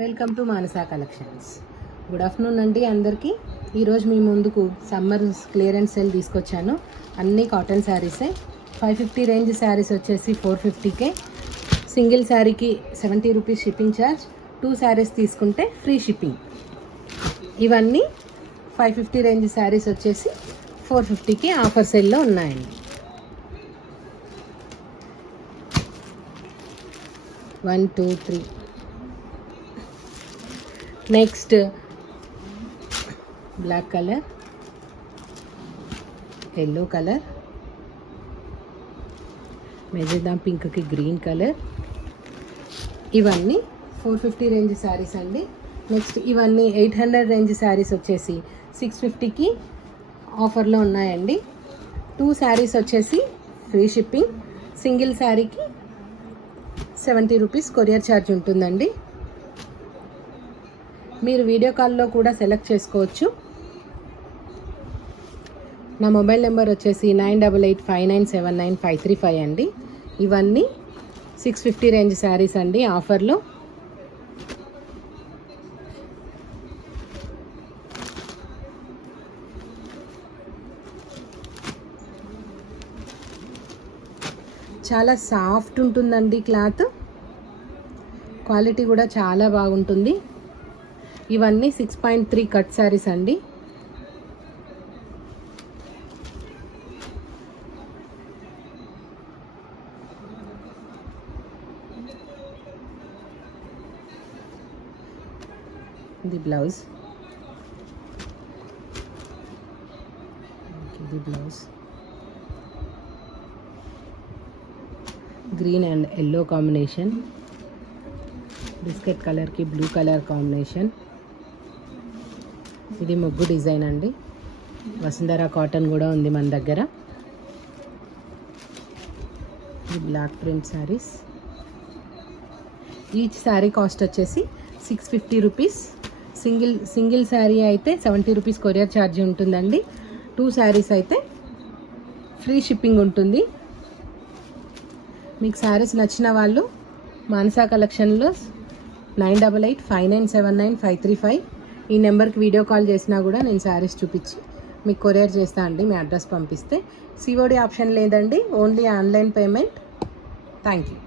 Welcome to Manasa collections. Good afternoon అండి అందరికీ. ఈరోజు మీ ముందుకు సమ్మర్ క్లియరెన్స్ సేల్ తీసుకొచ్చాను. అన్ని కాటన్ శారీసే. ఫైవ్ ఫిఫ్టీ రేంజ్ శారీస్ వచ్చేసి ఫోర్ ఫిఫ్టీకే. సింగిల్ శారీకి seventy rupees shipping charge. Two saris తీసుకుంటే ఫ్రీ షిప్పింగ్. ఇవన్నీ ఫైవ్ ఫిఫ్టీ రేంజ్ శారీస్ వచ్చేసి ఫోర్ ఫిఫ్టీకి ఆఫర్ సేల్లో ఉన్నాయండి. One two three. Next black colour yellow colour magenta పింక్కి గ్రీన్ కలర్ ఇవన్నీ ఫోర్ ఫిఫ్టీ రేంజ్ శారీస్ అండి నెక్స్ట్ ఇవన్నీ ఎయిట్ హండ్రెడ్ రేంజ్ శారీస్ వచ్చేసి సిక్స్ ఫిఫ్టీకి ఆఫర్లో ఉన్నాయండి. టూ శారీస్ వచ్చేసి ఫ్రీ షిప్పింగ్ సింగిల్ శారీకి సెవెంటీ రూపీస్ కొరియర్ ఛార్జ్ ఉంటుందండి. మీరు వీడియో కాల్లో కూడా సెలెక్ట్ చేసుకోవచ్చు. నా మొబైల్ నెంబర్ వచ్చేసి nine double eight five nine seven nine five three five అండి. ఇవన్నీ సిక్స్ ఫిఫ్టీ రేంజ్ శారీస్ అండి ఆఫర్లో చాలా సాఫ్ట్ ఉంటుందండి క్లాత్ క్వాలిటీ కూడా చాలా బాగుంటుంది. ఇవన్నీ six point three cut saris అండి. ఇది బ్లౌజ్. ఇది blouse. Green and yellow combination. Biscuit కలర్కి బ్లూ కలర్ కాంబినేషన్. ఇది ముగ్గు డిజైన్ అండి. వసుంధర కాటన్ కూడా ఉంది మన దగ్గర. ఇది black print saris. Each sari cost వచ్చేసి six fifty rupees. Single single sari అయితే సెవెంటీ రూపీస్ కొరియర్ ఛార్జ్ ఉంటుందండి. టూ శారీస్ అయితే ఫ్రీ షిప్పింగ్ ఉంటుంది. మీకు శారీస్ నచ్చిన వాళ్ళు మానసా కలెక్షన్లో nine double eight five nine seven nine five three five ఈ నెంబర్కి వీడియో కాల్ చేసినా కూడా నేను శారీస్ చూపించి మీకు కొరియర్ చేస్తా అండి మీ అడ్రస్ పంపిస్తే. సిఓడి ఆప్షన్ లేదండి only online payment. Thank you